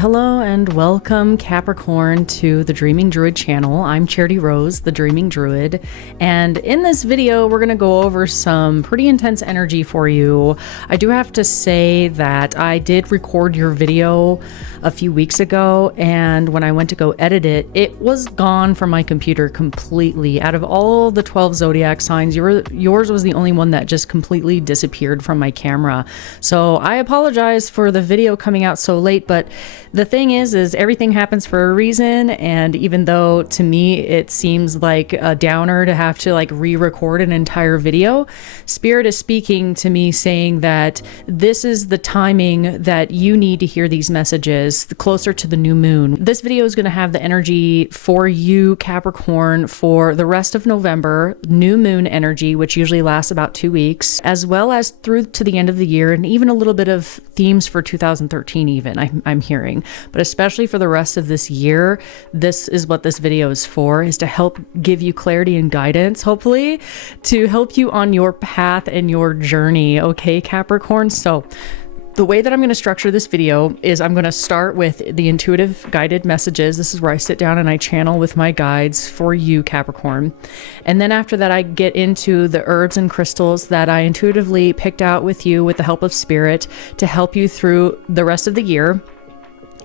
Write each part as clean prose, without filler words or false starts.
Hello and welcome, Capricorn, to the Dreaming Druid channel. I'm Charity Rose, the Dreaming Druid, and in this video we're going to go over some pretty intense energy for you. I do have to say that I did record your video a few weeks ago, and when I went to go edit it, it was gone from my computer completely. Out of all the 12 zodiac signs, yours was the only one that just completely disappeared from my camera. So I apologize for the video coming out so late, but the thing is everything happens for a reason, and even though to me it seems like a downer to have to re-record an entire video, Spirit is speaking to me saying that this is the timing that you need to hear these messages closer to the new moon. This video is going to have the energy for you, Capricorn, for the rest of November, new moon energy, which usually lasts about 2 weeks, as well as through to the end of the year, and even a little bit of themes for 2013 even, I'm hearing. But especially for the rest of this year, this is what this video is for, is to help give you clarity and guidance, hopefully, to help you on your path and your journey, okay, Capricorn? So the way that I'm going to structure this video is I'm going to start with the intuitive guided messages. This is where I sit down and I channel with my guides for you, Capricorn. And then after that, I get into the herbs and crystals that I intuitively picked out with you with the help of Spirit to help you through the rest of the year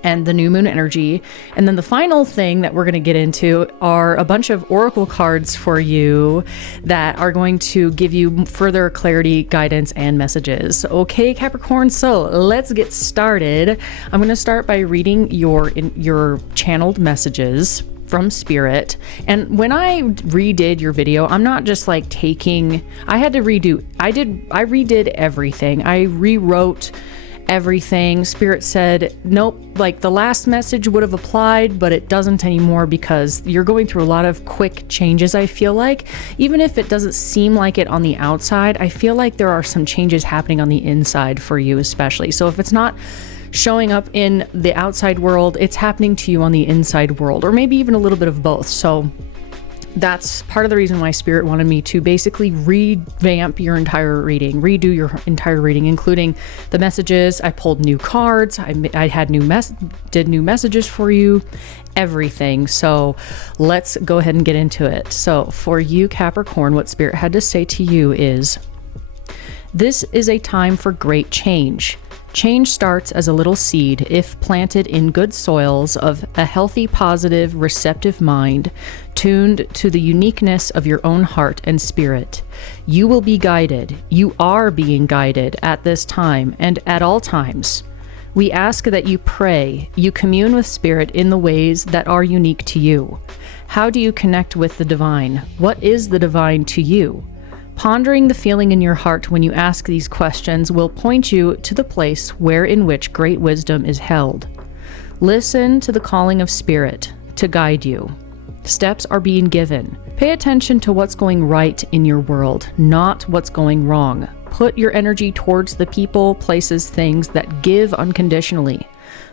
and the new moon energy. And then the final thing that we're going to get into are a bunch of oracle cards for you that are going to give you further clarity, guidance, and messages. Okay, Capricorn, so let's get started. I'm going to start by reading your channeled messages from Spirit. And when I redid your video, I'm not just I redid everything. I rewrote everything. Spirit said, nope, the last message would have applied, but it doesn't anymore because you're going through a lot of quick changes. I feel like, even if it doesn't seem like it on the outside, I feel like there are some changes happening on the inside for you especially. So if it's not showing up in the outside world, it's happening to you on the inside world, or maybe even a little bit of both. So that's part of the reason why Spirit wanted me to basically revamp your entire reading, redo your entire reading, including the messages. I pulled new cards. I had did new messages for you, everything. So let's go ahead and get into it. So for you, Capricorn, what Spirit had to say to you is, this is a time for great change. Change starts as a little seed if planted in good soils of a healthy, positive, receptive mind, tuned to the uniqueness of your own heart and spirit. You will be guided. You are being guided at this time and at all times. We ask that you pray, you commune with Spirit in the ways that are unique to you. How do you connect with the divine? What is the divine to you? Pondering the feeling in your heart when you ask these questions will point you to the place in which great wisdom is held. Listen to the calling of Spirit to guide you. Steps are being given. Pay attention to what's going right in your world, not what's going wrong. Put your energy towards the people, places, things that give unconditionally.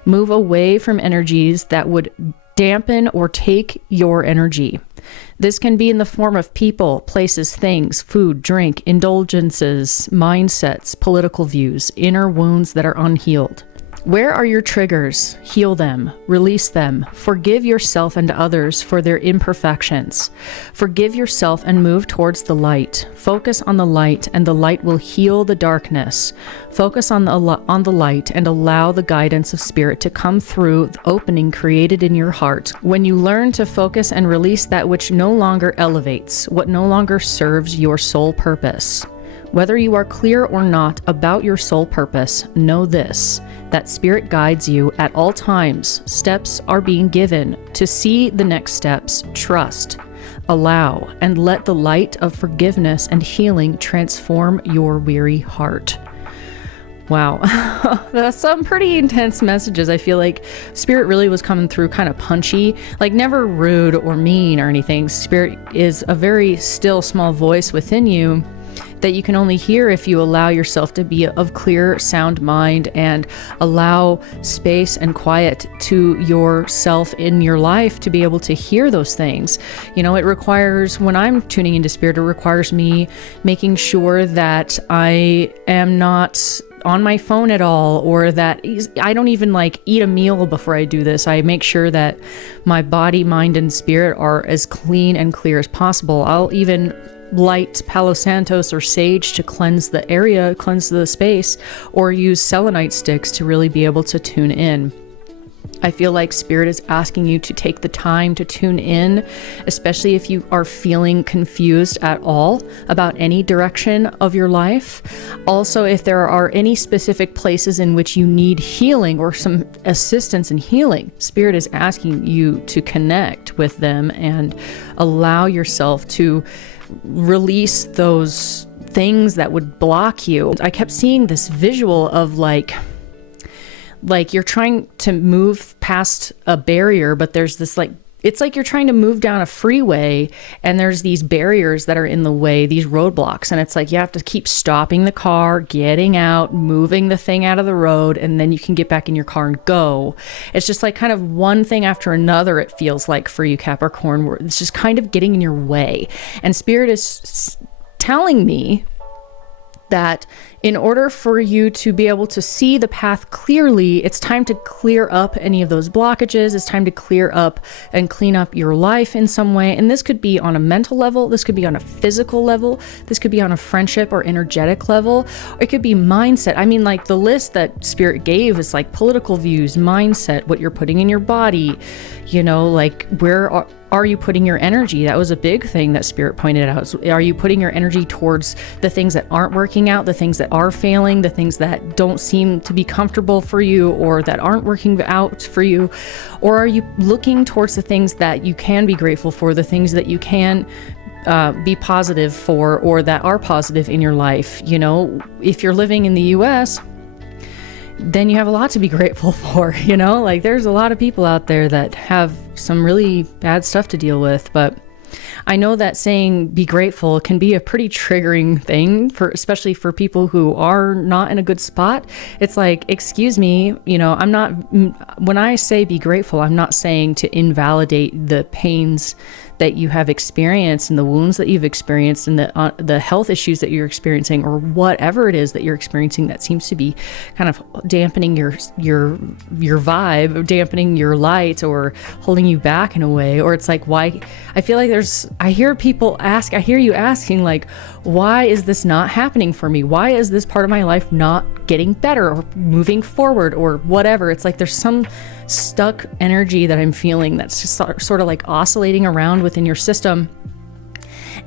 Move away from energies that would dampen or take your energy. This can be in the form of people, places, things, food, drink, indulgences, mindsets, political views, inner wounds that are unhealed. Where are your triggers? Heal them, release them, forgive yourself and others for their imperfections. Forgive yourself and move towards the light. Focus on the light, and the light will heal the darkness. Focus on the light and allow the guidance of Spirit to come through the opening created in your heart. When you learn to focus and release that which no longer elevates, what no longer serves your soul purpose. Whether you are clear or not about your soul purpose, know this, that Spirit guides you at all times. Steps are being given. To see the next steps, trust, allow, and let the light of forgiveness and healing transform your weary heart. Wow, that's some pretty intense messages. I feel like Spirit really was coming through kind of punchy, never rude or mean or anything. Spirit is a very still, small voice within you that you can only hear if you allow yourself to be of clear, sound mind and allow space and quiet to yourself in your life to be able to hear those things. You know, it requires, when I'm tuning into spirit, it requires me making sure that I am not on my phone at all, or that I don't even like eat a meal before I do this. I make sure that my body, mind, and spirit are as clean and clear as possible. I'll even light Palo Santos or sage to cleanse the area, cleanse the space, or use selenite sticks to really be able to tune in. I feel like Spirit is asking you to take the time to tune in, especially if you are feeling confused at all about any direction of your life. Also, if there are any specific places in which you need healing or some assistance in healing, Spirit is asking you to connect with them and allow yourself to release those things that would block you. I kept seeing this visual of like you're trying to move past a barrier, but there's this it's like you're trying to move down a freeway and there's these barriers that are in the way, these roadblocks. And it's like you have to keep stopping the car, getting out, moving the thing out of the road, and then you can get back in your car and go. It's just like kind of one thing after another, it feels like for you, Capricorn, where it's just kind of getting in your way. And Spirit is telling me that in order for you to be able to see the path clearly, it's time to clear up any of those blockages. It's time to clear up and clean up your life in some way. And this could be on a mental level. This could be on a physical level. This could be on a friendship or energetic level. It could be mindset. I mean, like the list that Spirit gave is like political views, mindset, what you're putting in your body, you know, like where are you putting your energy? That was a big thing that Spirit pointed out. Are you putting your energy towards the things that aren't working out, the things that are failing, the things that don't seem to be comfortable for you or that aren't working out for you? Or are you looking towards the things that you can be grateful for, the things that you can be positive for or that are positive in your life? You know, if you're living in the US, then you have a lot to be grateful for, you know, like there's a lot of people out there that have some really bad stuff to deal with. But I know that saying be grateful can be a pretty triggering thing for, especially for people who are not in a good spot. It's like, excuse me, you know, when I say be grateful, I'm not saying to invalidate the pains that you have experienced and the wounds that you've experienced and the health issues that you're experiencing or whatever it is that you're experiencing that seems to be kind of dampening your vibe, or dampening your light or holding you back in a way. Or it's like, why? I feel like I hear you asking like, why is this not happening for me? Why is this part of my life not getting better or moving forward or whatever? It's like there's some stuck energy that I'm feeling that's just sort of like oscillating around within your system.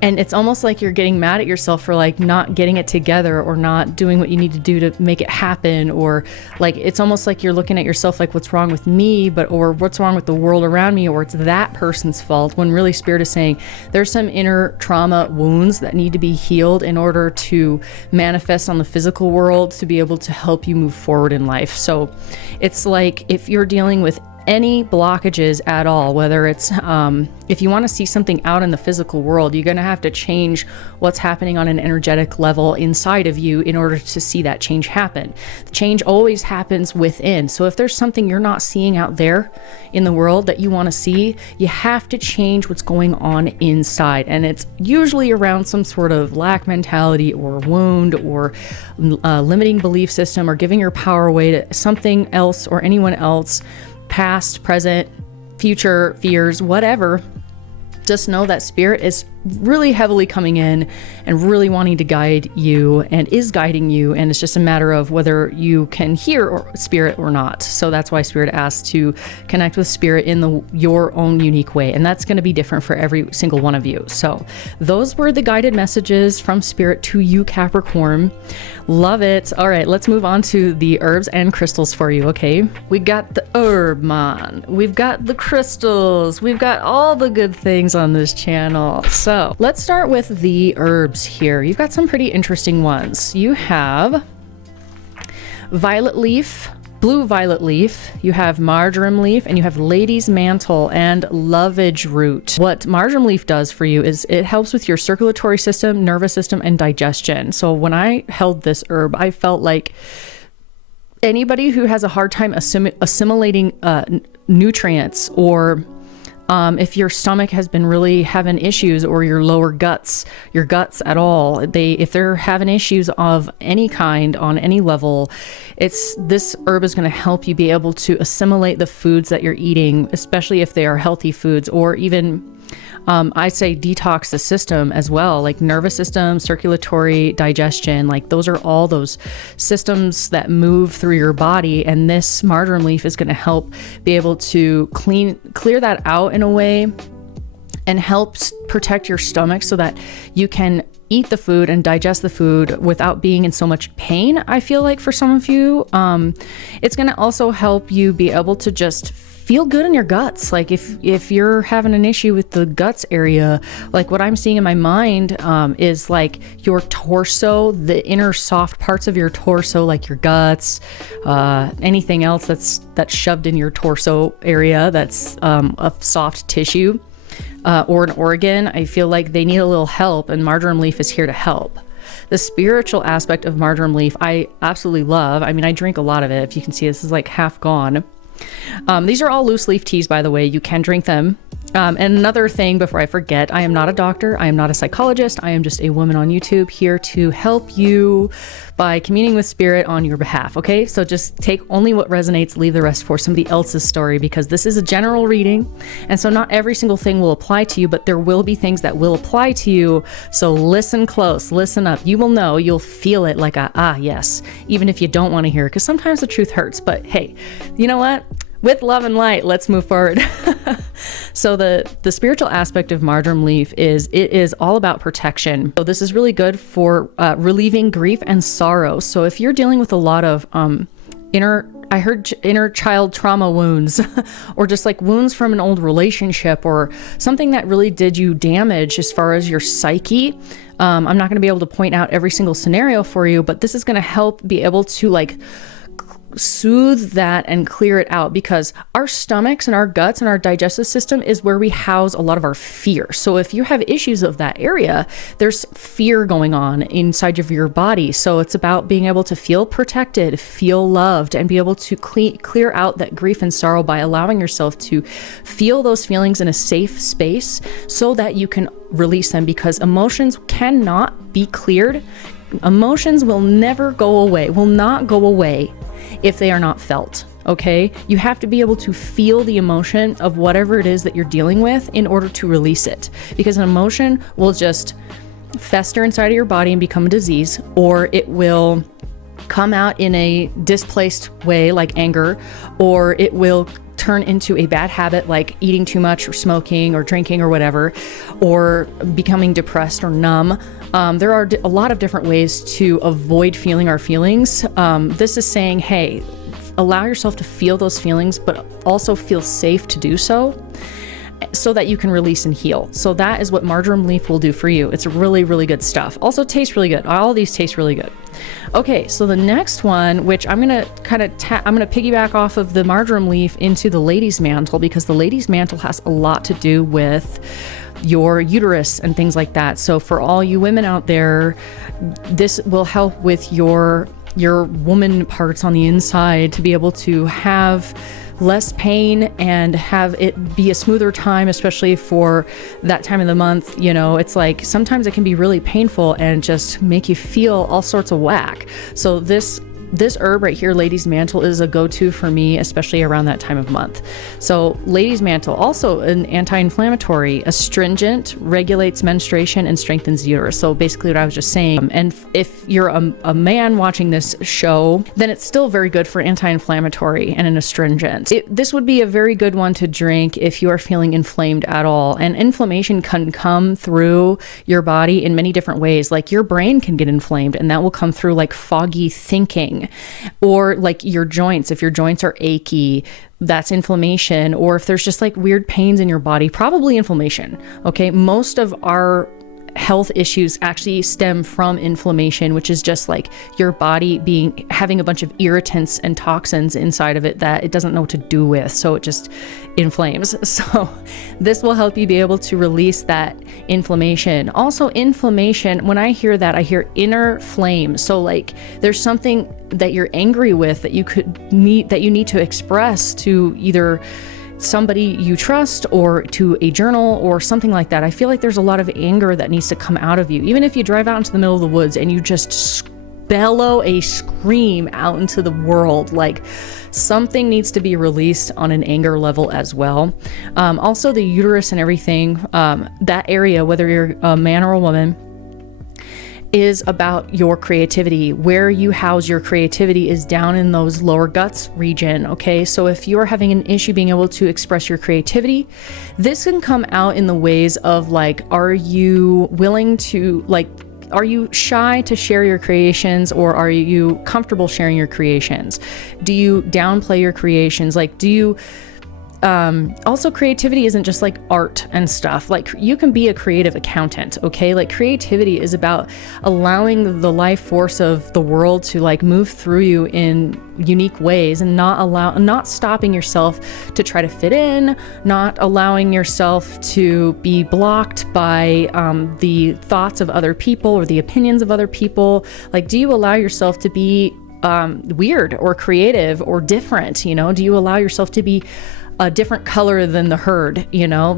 And it's almost like you're getting mad at yourself for like not getting it together or not doing what you need to do to make it happen. Or like, it's almost like you're looking at yourself like what's wrong with me, or what's wrong with the world around me, or it's that person's fault, when really Spirit is saying there's some inner trauma wounds that need to be healed in order to manifest on the physical world to be able to help you move forward in life. So it's like if you're dealing with any blockages at all, whether it's if you want to see something out in the physical world, you're going to have to change what's happening on an energetic level inside of you in order to see that change happen. The change always happens within. So if there's something you're not seeing out there in the world that you want to see, you have to change what's going on inside. And it's usually around some sort of lack mentality or wound or limiting belief system or giving your power away to something else or anyone else, past, present, future fears, whatever. Just know that Spirit is really heavily coming in and really wanting to guide you and is guiding you. And it's just a matter of whether you can hear Spirit or not. So that's why Spirit asks to connect with Spirit in your own unique way. And that's going to be different for every single one of you. So those were the guided messages from Spirit to you, Capricorn. Love it. All right, let's move on to the herbs and crystals for you. Okay. We got the herb man. We've got the crystals. We've got all the good things on this channel. So let's start with the herbs here. You've got some pretty interesting ones. You have violet leaf, blue violet leaf, you have marjoram leaf, and you have lady's mantle and lovage root. What marjoram leaf does for you is it helps with your circulatory system, nervous system, and digestion. So when I held this herb, I felt like anybody who has a hard time assimilating nutrients or If your stomach has been really having issues, or your lower guts, your guts at all, if they're having issues of any kind on any level, this herb is going to help you be able to assimilate the foods that you're eating, especially if they are healthy foods, or even I say detox the system as well, like nervous system, circulatory, digestion, like those are all those systems that move through your body. And this marjoram leaf is going to help be able to clear that out in a way, and helps protect your stomach so that you can eat the food and digest the food without being in so much pain. I feel like for some of you, it's going to also help you be able to just feel good in your guts. Like if you're having an issue with the guts area, like what I'm seeing in my mind is like your torso, the inner soft parts of your torso, like your guts, anything else that's shoved in your torso area that's a soft tissue, or an organ. I feel like they need a little help, and marjoram leaf is here to help. The spiritual aspect of marjoram leaf, I absolutely love. I mean, I drink a lot of it. If you can see, this is like half gone. These are all loose leaf teas, by the way. You can drink them. And another thing before I forget, I am not a doctor. I am not a psychologist. I am just a woman on YouTube here to help you by communing with spirit on your behalf. Okay, so just take only what resonates, leave the rest for somebody else's story, because this is a general reading. And so not every single thing will apply to you, but there will be things that will apply to you. So listen close, listen up. You will know, you'll feel it like yes, even if you don't want to hear it, because sometimes the truth hurts. But hey, you know what? With love and light, let's move forward. So the spiritual aspect of marjoram leaf is all about protection. So this is really good for relieving grief and sorrow. So if you're dealing with a lot of inner child trauma wounds, or just like wounds from an old relationship, or something that really did you damage as far as your psyche. I'm not going to be able to point out every single scenario for you, but this is going to help be able to like soothe that and clear it out, because our stomachs and our guts and our digestive system is where we house a lot of our fear. So if you have issues of that area, there's fear going on inside of your body. So it's about being able to feel protected, feel loved, and be able to clear out that grief and sorrow by allowing yourself to feel those feelings in a safe space so that you can release them, because emotions cannot be cleared. Emotions will never go away, will not go away if they are not felt. Okay, you have to be able to feel the emotion of whatever it is that you're dealing with in order to release it, because an emotion will just fester inside of your body and become a disease, or it will come out in a displaced way like anger, or it will turn into a bad habit like eating too much, or smoking, or drinking, or whatever, or becoming depressed or numb. There are a lot of different ways to avoid feeling our feelings. This is saying, hey, allow yourself to feel those feelings, but also feel safe to do so that you can release and heal. So that is what marjoram leaf will do for you. It's really, really good stuff. Also tastes really good. All of these taste really good. Okay, so the next one, which I'm gonna I'm gonna piggyback off of the marjoram leaf into the lady's mantle, because the lady's mantle has a lot to do with your uterus and things like that. So for all you women out there, this will help with your woman parts on the inside to be able to have less pain and have it be a smoother time, especially for that time of the month. You know, it's like sometimes it can be really painful and just make you feel all sorts of whack. So this herb right here, lady's mantle, is a go-to for me, especially around that time of month. So lady's mantle, also an anti-inflammatory, astringent, regulates menstruation, and strengthens uterus. So basically what I was just saying. And if you're a man watching this show, then it's still very good for anti-inflammatory and an astringent. This would be a very good one to drink if you are feeling inflamed at all. And inflammation can come through your body in many different ways. Like your brain can get inflamed, and that will come through like foggy thinking. Or like your joints, if your joints are achy, that's inflammation. Or if there's just like weird pains in your body, probably inflammation. Okay, most of our health issues actually stem from inflammation, which is just like your body having a bunch of irritants and toxins inside of it that it doesn't know what to do with, so it just inflames. So this will help you be able to release that inflammation. Also, inflammation, when I hear that, I hear inner flame. So like there's something that you're angry with that you need to express to either somebody you trust or to a journal or something like that. I feel like there's a lot of anger that needs to come out of you. Even if you drive out into the middle of the woods and you just bellow a scream out into the world, like something needs to be released on an anger level as well. Also the uterus and everything, that area, whether you're a man or a woman, is about your creativity. Where you house your creativity is down in those lower guts region. Okay. So if you're having an issue being able to express your creativity, this can come out in the ways of like, are you willing to are you shy to share your creations, or are you comfortable sharing your creations? Do you downplay your creations? Like, do you, also creativity isn't just like art and stuff. Like you can be a creative accountant, okay? Like creativity is about allowing the life force of the world to like move through you in unique ways, and not stopping yourself to try to fit in, not allowing yourself to be blocked by the thoughts of other people or the opinions of other people. Like, do you allow yourself to be weird or creative or different? Do you allow yourself to be a different color than the herd,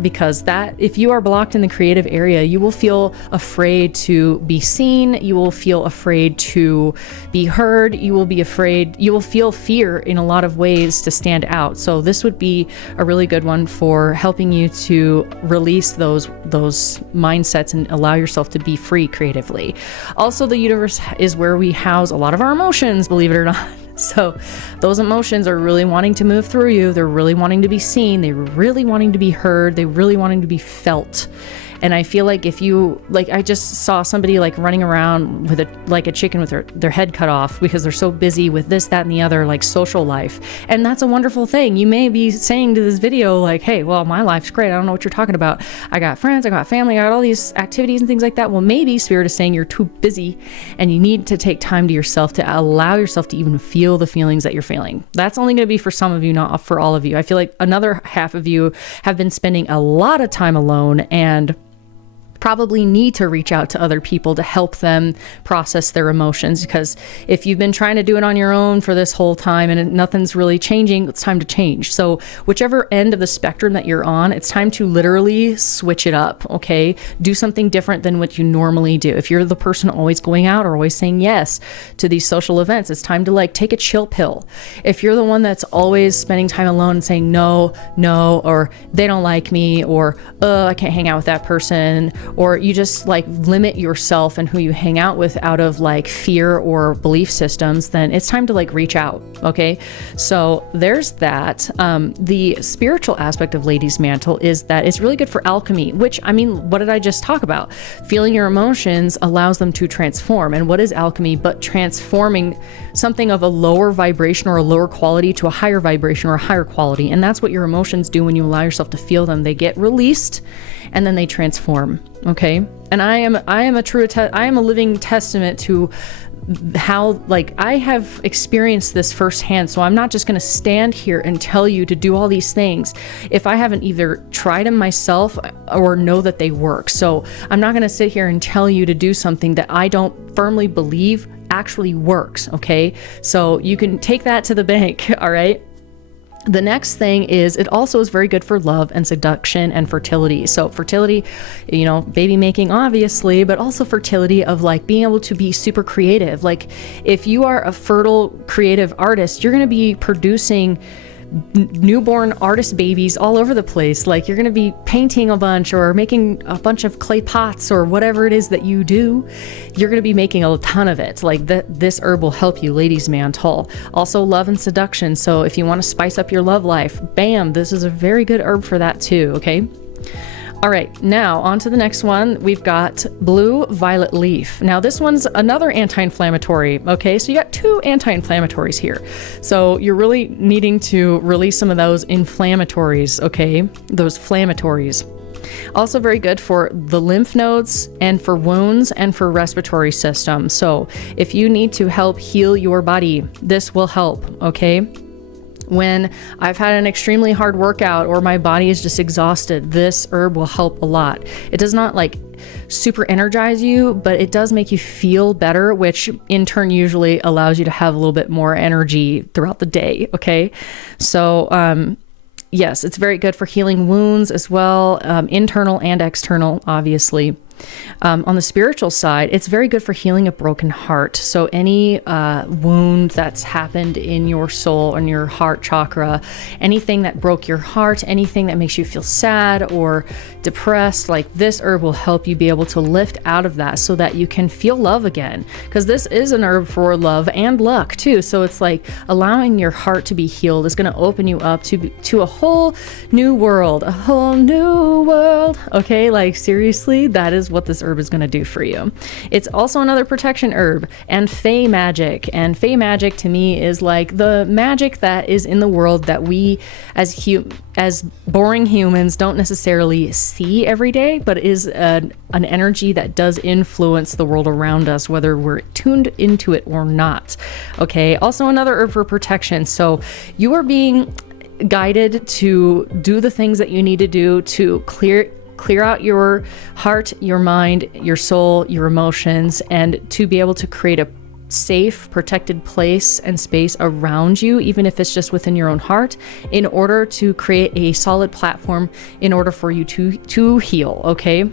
because that, if you are blocked in the creative area, you will feel afraid to be seen. You will feel afraid to be heard. You will feel fear in a lot of ways to stand out. So this would be a really good one for helping you to release those mindsets and allow yourself to be free creatively. Also, the universe is where we house a lot of our emotions, believe it or not. So those emotions are really wanting to move through you. They're really wanting to be seen. They're really wanting to be heard. They're really wanting to be felt. And I feel like if you, like, I just saw somebody like running around with a chicken with their head cut off because they're so busy with this, that, and the other, like social life. And that's a wonderful thing. You may be saying to this video like, hey, well, my life's great. I don't know what you're talking about. I got friends, I got family, I got all these activities and things like that. Well, maybe Spirit is saying you're too busy and you need to take time to yourself to allow yourself to even feel the feelings that you're feeling. That's only going to be for some of you, not for all of you. I feel like another half of you have been spending a lot of time alone and probably need to reach out to other people to help them process their emotions, because if you've been trying to do it on your own for this whole time and nothing's really changing, it's time to change. So whichever end of the spectrum that you're on, it's time to literally switch it up. Okay, do something different than what you normally do. If you're the person always going out or always saying yes to these social events, it's time to like take a chill pill. If you're the one that's always spending time alone and saying no, or they don't like me, or I can't hang out with that person, or you just like limit yourself and who you hang out with out of like fear or belief systems, then it's time to like reach out. Okay. So there's that. The spiritual aspect of Lady's Mantle is that it's really good for alchemy, which, I mean, what did I just talk about? Feeling your emotions allows them to transform. And what is alchemy but transforming something of a lower vibration or a lower quality to a higher vibration or a higher quality? And that's what your emotions do when you allow yourself to feel them. They get released and then they transform. Okay. And I am a living testament to how, like, I have experienced this firsthand. So I'm not just going to stand here and tell you to do all these things if I haven't either tried them myself or know that they work. So I'm not going to sit here and tell you to do something that I don't firmly believe actually works. Okay. So you can take that to the bank. All right. The next thing is it also is very good for love and seduction and fertility. So fertility, baby making, obviously, but also fertility of like being able to be super creative. Like if you are a fertile, creative artist, you're going to be producing newborn artist babies all over the place. Like you're going to be painting a bunch or making a bunch of clay pots or whatever it is that you do. You're going to be making a ton of it. Like this herb will help you, Ladies Mantle. Also love and seduction. So if you want to spice up your love life, bam, this is a very good herb for that too. Okay. All right, now on to the next one. We've got blue violet leaf. Now this one's another anti-inflammatory. Okay, so you got two anti-inflammatories here. So you're really needing to release some of those inflammatories, okay? Those inflammatories. Also very good for the lymph nodes and for wounds and for respiratory system. So if you need to help heal your body, this will help, okay? When I've had an extremely hard workout or my body is just exhausted, this herb will help a lot. It does not like super energize you, but it does make you feel better, which in turn usually allows you to have a little bit more energy throughout the day. Okay. So, yes, it's very good for healing wounds as well, internal and external, obviously. On the spiritual side, it's very good for healing a broken heart. So any wound that's happened in your soul and your heart chakra, anything that broke your heart, anything that makes you feel sad or depressed, like this herb will help you be able to lift out of that so that you can feel love again. Because this is an herb for love and luck too. So it's like allowing your heart to be healed is going to open you up to a whole new world, a whole new world. Okay, like seriously, that is what this herb is going to do for you. It's also another protection herb and fey magic. And fey magic to me is like the magic that is in the world that we as boring humans don't necessarily see every day, but is an energy that does influence the world around us, whether we're tuned into it or not. Okay. Also another herb for protection. So you are being guided to do the things that you need to do to clear out your heart, your mind, your soul, your emotions, and to be able to create a safe, protected place and space around you, even if it's just within your own heart, in order to create a solid platform in order for you to heal. Okay.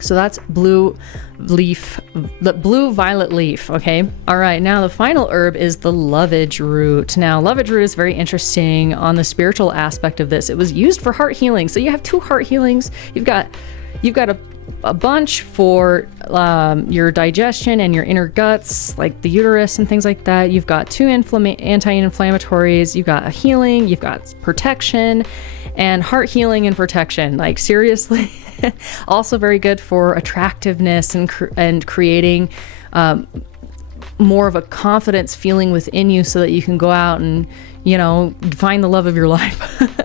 So that's blue violet leaf. Okay. All right. Now the final herb is the lovage root. Now lovage root is very interesting on the spiritual aspect of this. It was used for heart healing. So you have 2 heart healings. You've got a bunch for your digestion and your inner guts, like the uterus and things like that. You've got 2 anti-inflammatories. You've got a healing. You've got protection and heart healing and protection. Like seriously. Also very good for attractiveness and creating more of a confidence feeling within you so that you can go out and, you know, find the love of your life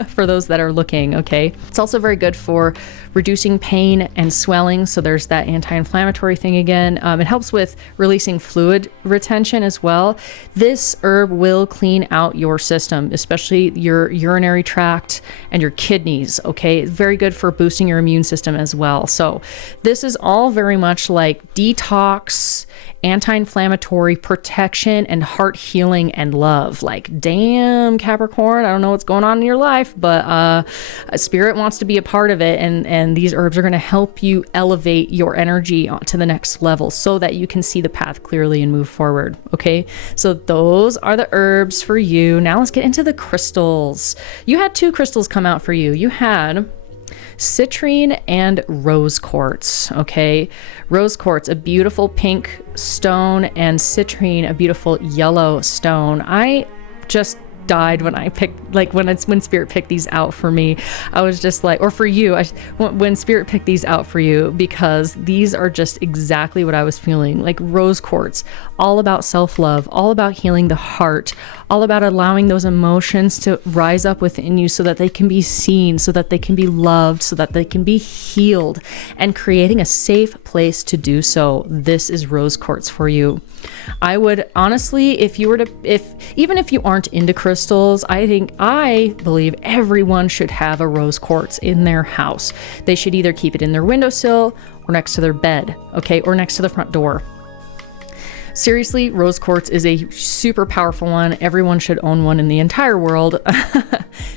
for those that are looking. Okay. It's also very good for reducing pain and swelling. So there's that anti-inflammatory thing again. It helps with releasing fluid retention as well. This herb will clean out your system, especially your urinary tract and your kidneys. Okay. It's very good for boosting your immune system as well. So this is all very much like detox, anti-inflammatory, protection, and heart healing and love. Like, damn, Capricorn, I don't know what's going on in your life, but spirit wants to be a part of it, and these herbs are going to help you elevate your energy to the next level so that you can see the path clearly and move forward. Okay, so those are the herbs for you. Now let's get into the crystals. You had 2 crystals come out for you. You had citrine and rose quartz. Okay, rose quartz, a beautiful pink stone, and citrine, a beautiful yellow stone. I just died when I picked, like when Spirit picked these out for me. I was just like, or for you, when Spirit picked these out for you, because these are just exactly what I was feeling. Like rose quartz, all about self-love, all about healing the heart, all about allowing those emotions to rise up within you so that they can be seen, so that they can be loved, so that they can be healed, and creating a safe place to do so. This is rose quartz for you. I would honestly, even if you aren't into crystals, I believe everyone should have a rose quartz in their house. They should either keep it in their windowsill or next to their bed, okay, or next to the front door. Seriously, rose quartz is a super powerful one. Everyone should own one in the entire world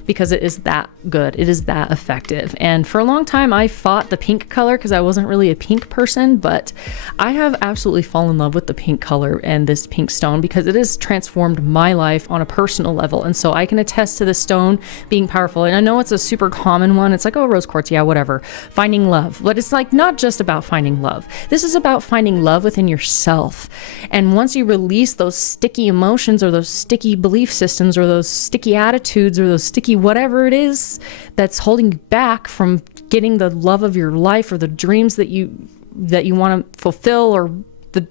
because it is that good. It is that effective. And for a long time, I fought the pink color because I wasn't really a pink person, but I have absolutely fallen in love with the pink color and this pink stone because it has transformed my life on a personal level. And so I can attest to the stone being powerful. And I know it's a super common one. It's like, oh, rose quartz, yeah, whatever. Finding love. But it's like not just about finding love. This is about finding love within yourself. And once you release those sticky emotions or those sticky belief systems or those sticky attitudes or those sticky whatever it is that's holding you back from getting the love of your life or the dreams that you want to fulfill or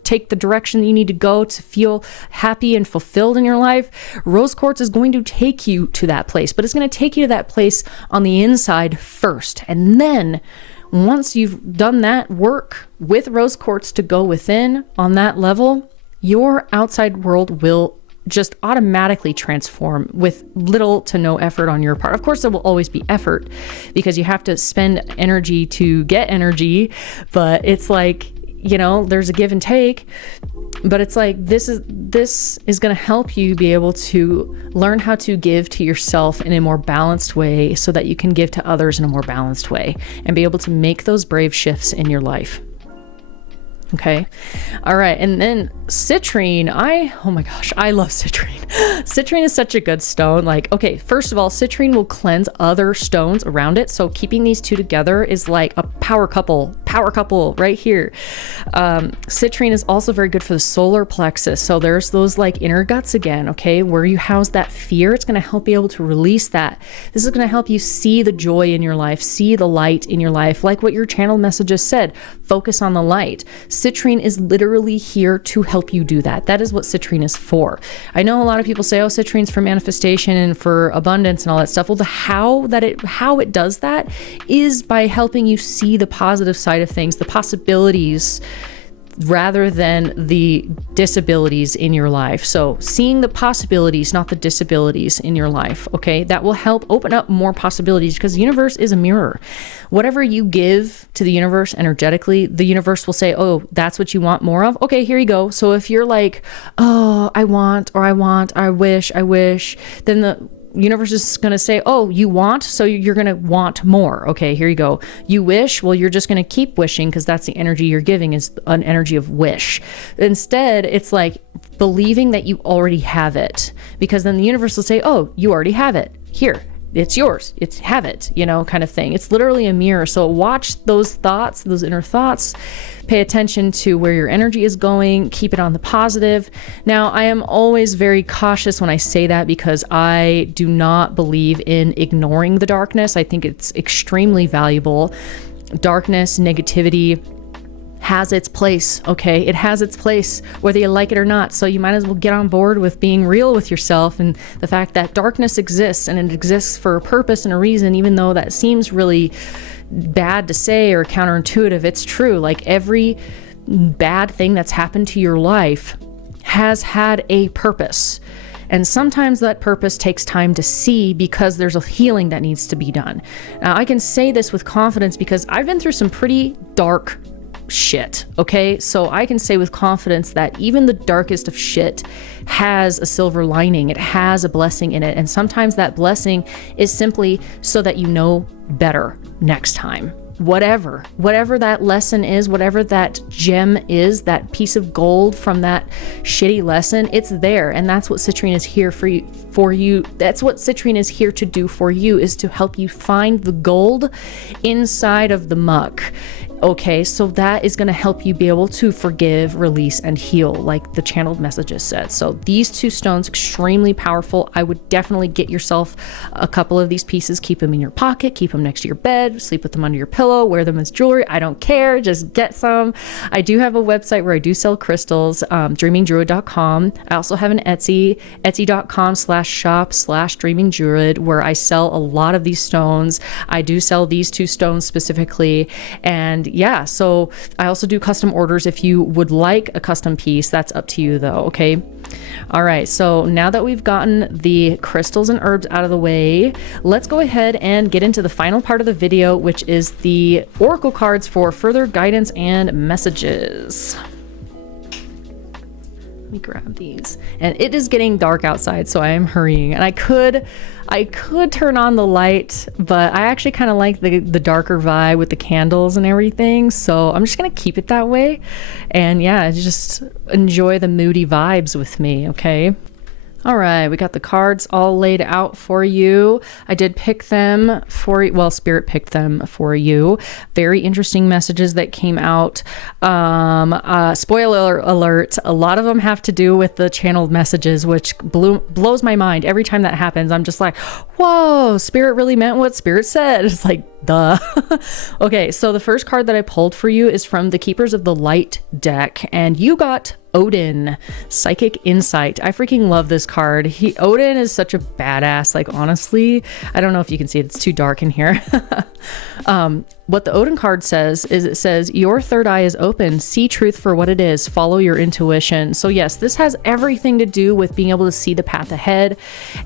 take the direction that you need to go to feel happy and fulfilled in your life, rose quartz is going to take you to that place. But it's going to take you to that place on the inside first. And then once you've done that work with rose quartz to go within on that level, your outside world will just automatically transform with little to no effort on your part. Of course, there will always be effort because you have to spend energy to get energy, but it's like, you know, there's a give and take. But it's like, this is going to help you be able to learn how to give to yourself in a more balanced way so that you can give to others in a more balanced way and be able to make those brave shifts in your life. Okay. All right. And then citrine, oh my gosh, I love citrine. Citrine is such a good stone. Like, okay, first of all, citrine will cleanse other stones around it. So keeping these two together is like a power couple right here. Citrine is also very good for the solar plexus. So there's those like inner guts again, okay, where you house that fear. It's going to help be able to release that. This is going to help you see the joy in your life, see the light in your life, like what your channel messages said, focus on the light. Citrine is literally here to help you do that. That is what citrine is for. I know a lot of people say, oh, citrine's for manifestation and for abundance and all that stuff. Well, how it does that is by helping you see the positive side of things, the possibilities, rather than the disabilities in your life. So seeing the possibilities, not the disabilities in your life, okay? That will help open up more possibilities because the universe is a mirror. Whatever you give to the universe energetically, the universe will say, oh, that's what you want more of? Okay, here you go. So if you're like, oh, I wish, then the universe is going to say, oh, you want, so you're going to want more. Okay, here you go. You wish, well, you're just going to keep wishing because that's the energy you're giving, is an energy of wish. Instead, it's like believing that you already have it, because then the universe will say, oh, you already have it. Here, it's yours. Have it, kind of thing. It's literally a mirror. So watch those thoughts, those inner thoughts. Pay attention to where your energy is going. Keep it on the positive. Now, I am always very cautious when I say that because I do not believe in ignoring the darkness. I think it's extremely valuable. Darkness, negativity has its place, okay? It has its place, whether you like it or not. So you might as well get on board with being real with yourself and the fact that darkness exists, and it exists for a purpose and a reason, even though that seems really bad to say or counterintuitive. It's true. Like, every bad thing that's happened to your life has had a purpose. And sometimes that purpose takes time to see because there's a healing that needs to be done. Now, I can say this with confidence because I've been through some pretty dark shit, okay? So I can say with confidence that even the darkest of shit has a silver lining. It has a blessing in it. And sometimes that blessing is simply so that you know better next time. Whatever that lesson is, whatever that gem is, that piece of gold from that shitty lesson, it's there. And that's what citrine is here for you. That's what citrine is here to do for you, is to help you find the gold inside of the muck. Okay, so that is going to help you be able to forgive, release, and heal, like the channeled messages said. So these two stones, extremely powerful. I would definitely get yourself a couple of these pieces. Keep them in your pocket, keep them next to your bed, sleep with them under your pillow, wear them as jewelry. I don't care, just get some. I do have a website where I do sell crystals, dreamingjewelry.com. I also have an Etsy, etsy.com/shop/dreamingjewelry, where I sell a lot of these stones. I do sell these two stones specifically, and yeah, so I also do custom orders. If you would like a custom piece, that's up to you though, okay? All right, so now that we've gotten the crystals and herbs out of the way, let's go ahead and get into the final part of the video, which is the oracle cards for further guidance and messages. Let me grab these. And it is getting dark outside, so I am hurrying. And I could turn on the light, but I actually kind of like the darker vibe with the candles and everything. So I'm just going to keep it that way. And yeah, just enjoy the moody vibes with me, okay? All right, we got the cards all laid out for you. I did pick them for, well, Spirit picked them for you. Very interesting messages that came out. Spoiler alert, a lot of them have to do with the channeled messages, which blows my mind. Every time that happens, I'm just like, whoa, Spirit really meant what Spirit said. It's like, duh. Okay, so the first card that I pulled for you is from the Keepers of the Light deck, and you got Odin, Psychic Insight. I freaking love this card. Odin is such a badass, like, honestly. I don't know if you can see it. It's too dark in here. What the Odin card says is, it says, your third eye is open. See truth for what it is. Follow your intuition. So yes, this has everything to do with being able to see the path ahead.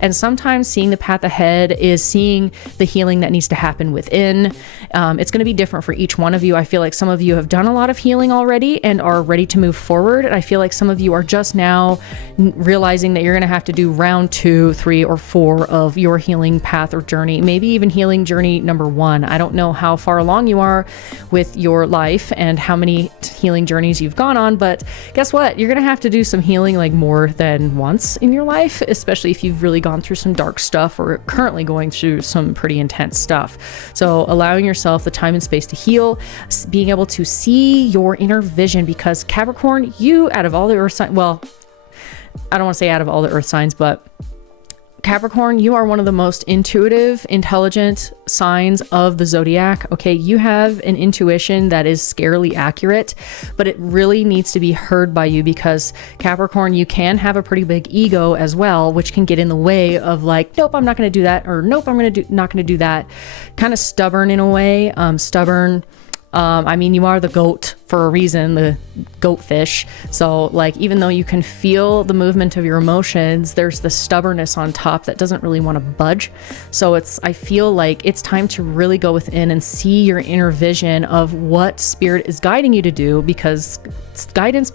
And sometimes seeing the path ahead is seeing the healing that needs to happen within. It's going to be different for each one of you. I feel like some of you have done a lot of healing already and are ready to move forward. And I feel like some of you are just now realizing that you're going to have to do round 2, 3, or 4 of your healing path or journey. Maybe even healing journey number 1. I don't know how far along you are with your life and how many healing journeys you've gone on, but guess what? You're going to have to do some healing like more than once in your life, especially if you've really gone through some dark stuff or currently going through some pretty intense stuff. So allowing yourself the time and space to heal, being able to see your inner vision, because Capricorn, you, out of all the earth signs, well, I don't want to say out of all the earth signs, but Capricorn, you are one of the most intuitive, intelligent signs of the zodiac. Okay, you have an intuition that is scarily accurate, but it really needs to be heard by you, because Capricorn, you can have a pretty big ego as well, which can get in the way of like, nope, I'm not going to do that, or nope, I'm not going to do that. Kind of stubborn in a way, stubborn. I mean, you are the goat for a reason, the goatfish. So like, even though you can feel the movement of your emotions, there's the stubbornness on top that doesn't really want to budge. So I feel like it's time to really go within and see your inner vision of what spirit is guiding you to do, because guidance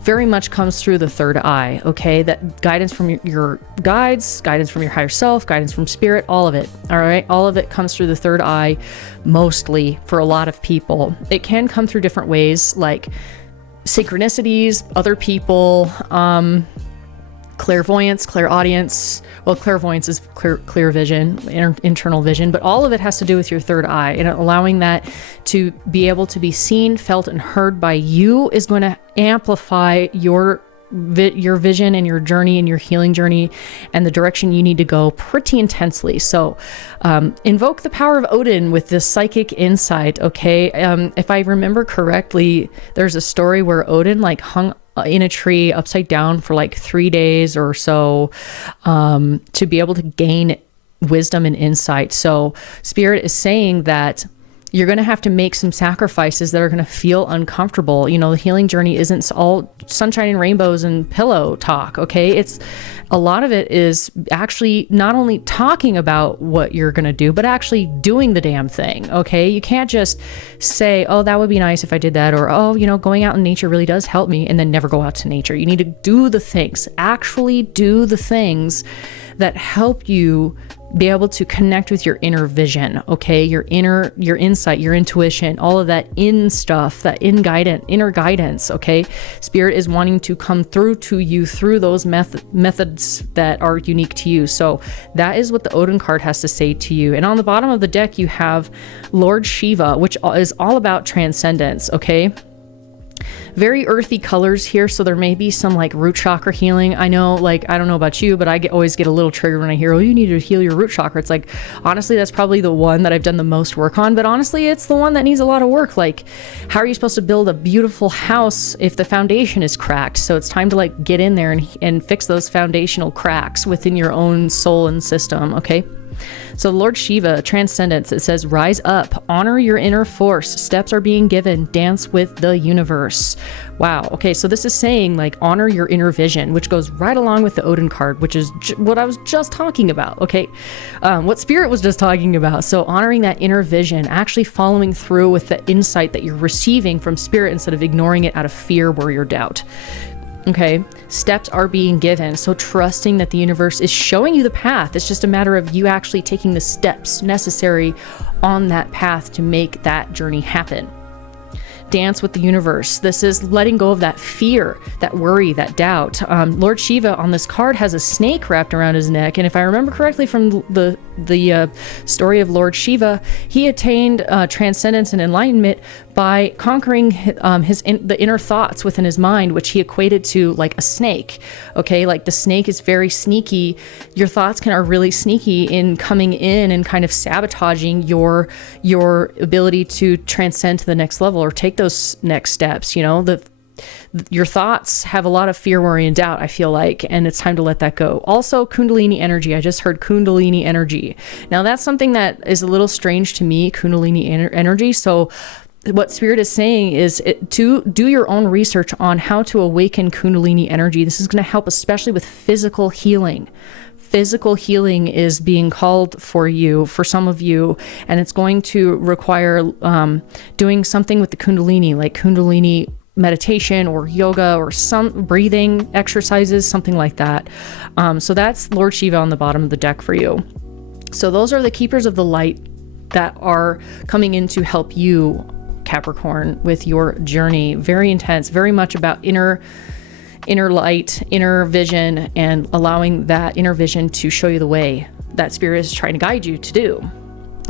very much comes through the third eye. Okay, that guidance from your guides, guidance from your higher self, guidance from spirit, all of it. All right, all of it comes through the third eye, mostly for a lot of people. It can come through different ways, like synchronicities, other people, clairvoyance, clairaudience. Well, clairvoyance is clear vision, internal vision, but all of it has to do with your third eye, and allowing that to be able to be seen, felt, and heard by you is going to amplify your vision and your journey and your healing journey and the direction you need to go pretty intensely. So invoke the power of Odin with this psychic insight. Okay, if I remember correctly, there's a story where Odin like hung in a tree upside down for like 3 days or so, to be able to gain wisdom and insight. So spirit is saying that you're going to have to make some sacrifices that are going to feel uncomfortable. You know, the healing journey isn't all sunshine and rainbows and pillow talk. Okay. A lot of it is actually not only talking about what you're going to do, but actually doing the damn thing. Okay. You can't just say, oh, that would be nice if I did that. Or, oh, you know, going out in nature really does help me, and then never go out to nature. You need to do the things, actually do the things that help you be able to connect with your inner vision, okay? Your insight, your intuition, all of that in stuff, that inner guidance, okay? Spirit is wanting to come through to you through those methods that are unique to you. So that is what the Odin card has to say to you. And on the bottom of the deck, you have Lord Shiva, which is all about transcendence, okay? Very earthy colors here, so there may be some like root chakra healing. I know, like, I don't know about you, but I always get a little triggered when I hear, oh, you need to heal your root chakra. It's like, honestly, that's probably the one that I've done the most work on, but honestly, it's the one that needs a lot of work. Like, how are you supposed to build a beautiful house if the foundation is cracked? So it's time to like get in there and fix those foundational cracks within your own soul and system, okay? So Lord Shiva, transcendence, it says, rise up, honor your inner force, steps are being given, dance with the universe. Wow. Okay. So this is saying like honor your inner vision, which goes right along with the Odin card, which is what I was just talking about. Okay. What spirit was just talking about. So honoring that inner vision, actually following through with the insight that you're receiving from spirit instead of ignoring it out of fear, worry, or doubt. Okay, steps are being given. So trusting that the universe is showing you the path. It's just a matter of you actually taking the steps necessary on that path to make that journey happen. Dance with the universe. This is letting go of that fear, that worry, that doubt. Lord Shiva on this card has a snake wrapped around his neck. And if I remember correctly from the story of Lord Shiva, he attained transcendence and enlightenment by conquering the inner thoughts within his mind, which he equated to like a snake. Okay, like the snake is very sneaky. Your thoughts are really sneaky in coming in and kind of sabotaging your ability to transcend to the next level or take those next steps. You know, your thoughts have a lot of fear, worry, and doubt, I feel like, and it's time to let that go. Also, Kundalini energy. I just heard Kundalini energy. Now, that's something that is a little strange to me, Kundalini energy. So what Spirit is saying is to do your own research on how to awaken Kundalini energy. This is going to help, especially with physical healing. Physical healing is being called for you, for some of you, and it's going to require doing something with the Kundalini, like Kundalini meditation or yoga or some breathing exercises, something like that. So that's Lord Shiva on the bottom of the deck for you. So those are the keepers of the light that are coming in to help you, Capricorn, with your journey. Very intense, very much about inner light, inner vision, and allowing that inner vision to show you the way that Spirit is trying to guide you to do.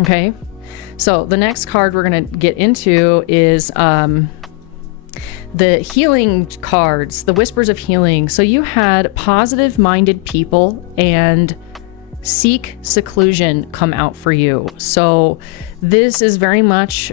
Okay, so the next card we're going to get into is the healing cards, the whispers of healing. So you had positive minded people and seek seclusion come out for you. So this is very much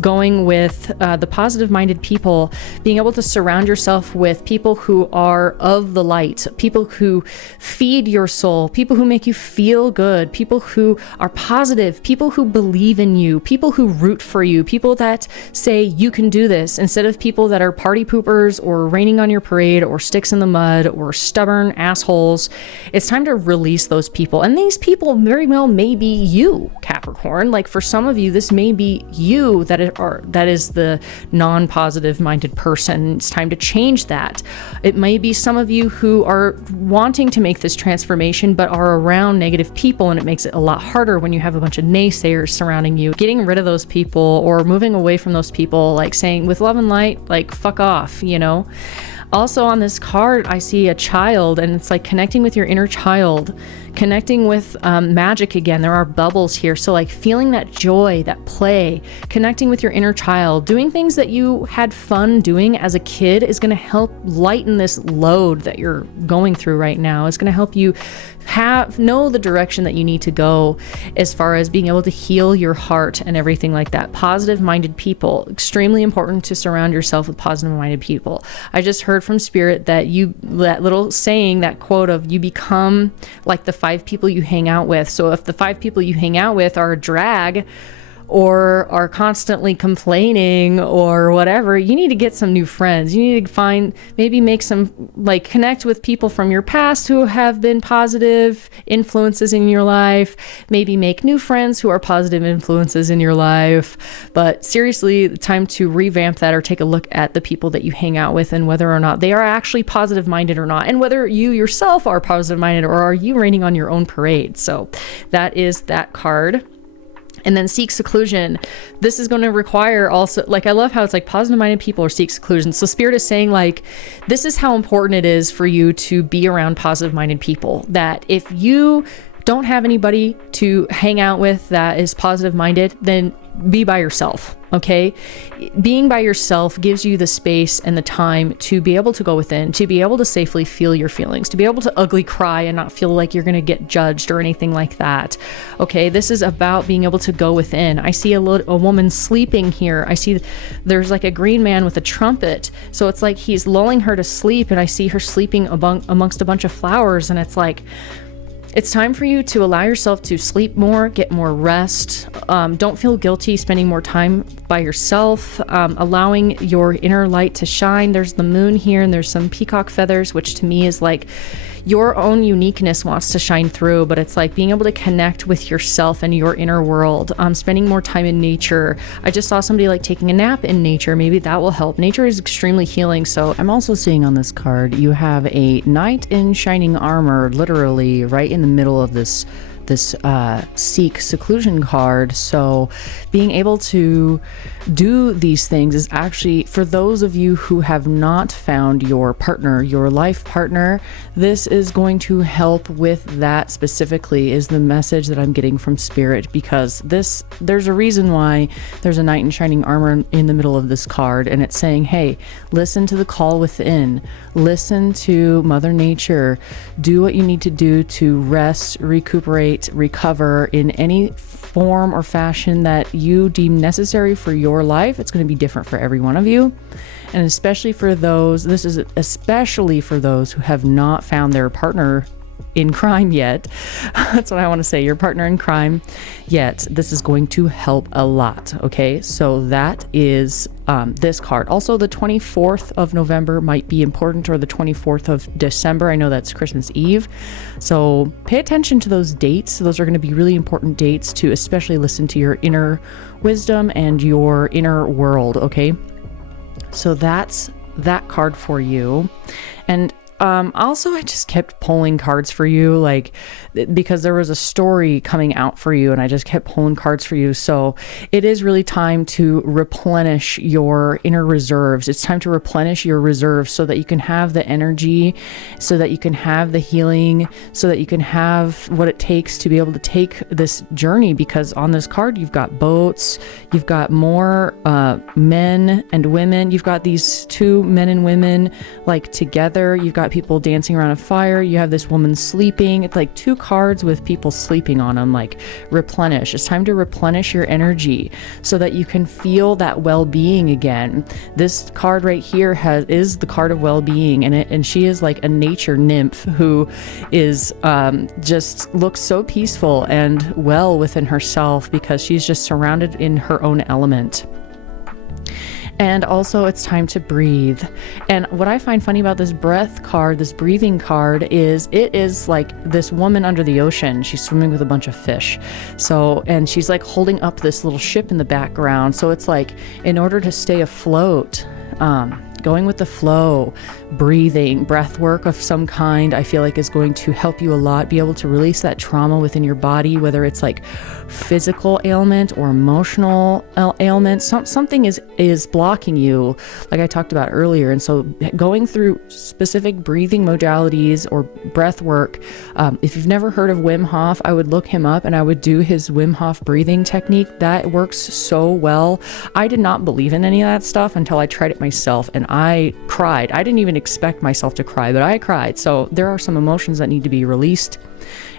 going with the positive minded people, being able to surround yourself with people who are of the light, people who feed your soul, people who make you feel good, people who are positive, people who believe in you, people who root for you, people that say you can do this, instead of people that are party poopers or raining on your parade or sticks in the mud or stubborn assholes. It's time to release those people. And these people very well may be you, Capricorn. Like for some of you, this may be you that is the non-positive minded person. It's time to change that. It may be some of you who are wanting to make this transformation but are around negative people, and it makes it a lot harder when you have a bunch of naysayers surrounding you. Getting rid of those people or moving away from those people, like saying with love and light, like fuck off, you know. Also on this card, I see a child, and it's like connecting with your inner child, connecting with magic again. There are bubbles here. So like feeling that joy, that play, connecting with your inner child, doing things that you had fun doing as a kid is going to help lighten this load that you're going through right now. It's going to help you know the direction that you need to go as far as being able to heal your heart and everything like that. Positive minded people, extremely important to surround yourself with positive minded people. I just heard from Spirit that that little saying, that quote of you become like the 5 people you hang out with. So if the 5 people you hang out with are a drag or are constantly complaining or whatever, you need to get some new friends. You need to connect with people from your past who have been positive influences in your life. Maybe make new friends who are positive influences in your life. But seriously, time to revamp that or take a look at the people that you hang out with and whether or not they are actually positive minded or not, and whether you yourself are positive minded or are you raining on your own parade. So that is that card. And then seek seclusion. This is going to require also, like, I love how it's like positive minded people or seek seclusion. So Spirit is saying like, this is how important it is for you to be around positive minded people. That if you don't have anybody to hang out with that is positive minded, then be by yourself. Okay. Being by yourself gives you the space and the time to be able to go within, to be able to safely feel your feelings, to be able to ugly cry and not feel like you're going to get judged or anything like that. Okay. This is about being able to go within. I see a woman sleeping here. I see there's like a green man with a trumpet. So it's like he's lulling her to sleep, and I see her sleeping amongst a bunch of flowers. And it's like, it's time for you to allow yourself to sleep more, get more rest. Don't feel guilty spending more time by yourself, allowing your inner light to shine. There's the moon here, and there's some peacock feathers, which to me is like your own uniqueness wants to shine through, but it's like being able to connect with yourself and your inner world, spending more time in nature. I just saw somebody like taking a nap in nature. Maybe that will help. Nature is extremely healing. So I'm also seeing on this card, you have a knight in shining armor, literally right in the middle of this seek seclusion card. So being able to do these things is actually, for those of you who have not found your partner, your life partner, this is going to help with that specifically, is the message that I'm getting from Spirit, because there's a reason why there's a knight in shining armor in the middle of this card, and it's saying, hey, listen to the call within, listen to Mother Nature, do what you need to do to rest, recuperate, recuperate, recover in any form or fashion that you deem necessary for your life. It's going to be different for every one of you. And especially for those, this is especially for those who have not found their partner in crime yet. That's what I want to say, your partner in crime yet. This is going to help a lot. Okay, so that is this card. Also, the 24th of November might be important, or the 24th of December. I know that's Christmas Eve, so pay attention to those dates. Those are going to be really important dates to especially listen to your inner wisdom and your inner world. Okay, so that's that card for you. And also, I just kept pulling cards for you, like, because there was a story coming out for you, and I just kept pulling cards for you. So it is really time to replenish your inner reserves. It's time to replenish your reserves so that you can have the energy, so that you can have the healing, so that you can have what it takes to be able to take this journey. Because on this card, you've got boats, you've got more men and women. You've got these two men and women like together. You've got people dancing around a fire. You have this woman sleeping. It's like two cards with people sleeping on them. Like, replenish. It's time to replenish your energy so that you can feel that well-being again. This card right here is the card of well-being, and she is like a nature nymph who is just looks so peaceful and well within herself because she's just surrounded in her own element. And also, it's time to breathe. And what I find funny about this breath card, this breathing card, is it is like this woman under the ocean. She's swimming with a bunch of fish. So, and she's like holding up this little ship in the background. So it's like, in order to stay afloat, going with the flow, breathing, breath work of some kind, I feel like is going to help you a lot. Be able to release that trauma within your body, whether it's like physical ailment or emotional ailment. Something is blocking you, like I talked about earlier. And so going through specific breathing modalities or breath work, if you've never heard of Wim Hof, I would look him up and I would do his Wim Hof breathing technique. That works so well. I did not believe in any of that stuff until I tried it myself, and I cried. I didn't even expect myself to cry, but I cried. So there are some emotions that need to be released,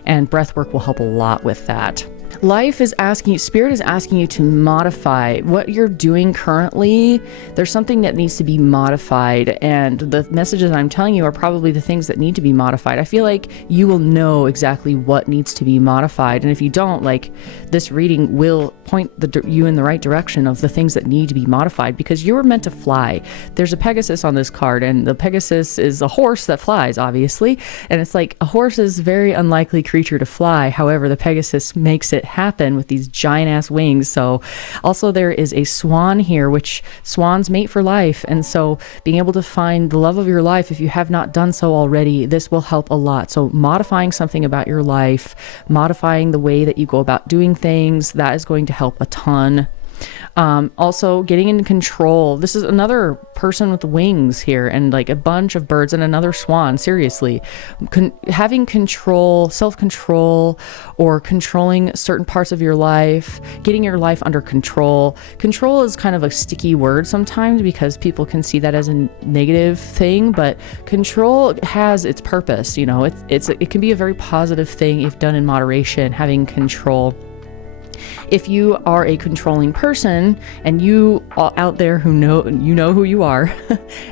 and breath work will help a lot with that. Life is asking you, Spirit is asking you to modify what you're doing currently. There's something that needs to be modified, and the messages I'm telling you are probably the things that need to be modified. I feel like you will know exactly what needs to be modified, and if you don't, like, this reading will point you in the right direction of the things that need to be modified, because you were meant to fly. There's a Pegasus on this card, and the Pegasus is a horse that flies, obviously, and it's like a horse is a very unlikely creature to fly. However, the Pegasus makes it happen with these giant ass wings. So also there is a swan here, which swans mate for life, and so being able to find the love of your life, if you have not done so already, this will help a lot. So modifying something about your life, modifying the way that you go about doing things, that is going to help a ton. Also getting in control. This is another person with wings here, and like a bunch of birds and another swan. Seriously, having control, self-control, or controlling certain parts of your life, getting your life under control. Control is kind of a sticky word sometimes because people can see that as a negative thing, but control has its purpose. You know, it can be a very positive thing if done in moderation, having control. If you are a controlling person, and you out there who know who you are,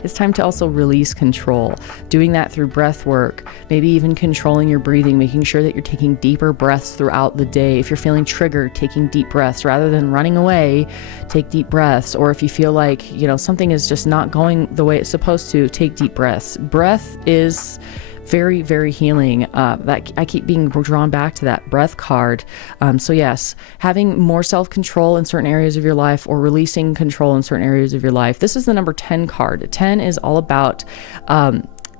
it's time to also release control. Doing that through breath work, maybe even controlling your breathing, making sure that you're taking deeper breaths throughout the day. If you're feeling triggered, taking deep breaths rather than running away, take deep breaths. Or if you feel like, something is just not going the way it's supposed to, take deep breaths. Breath is very, very healing. That I keep being drawn back to that breath card. So yes, having more self-control in certain areas of your life, or releasing control in certain areas of your life. This is the number 10 card. 10 is all about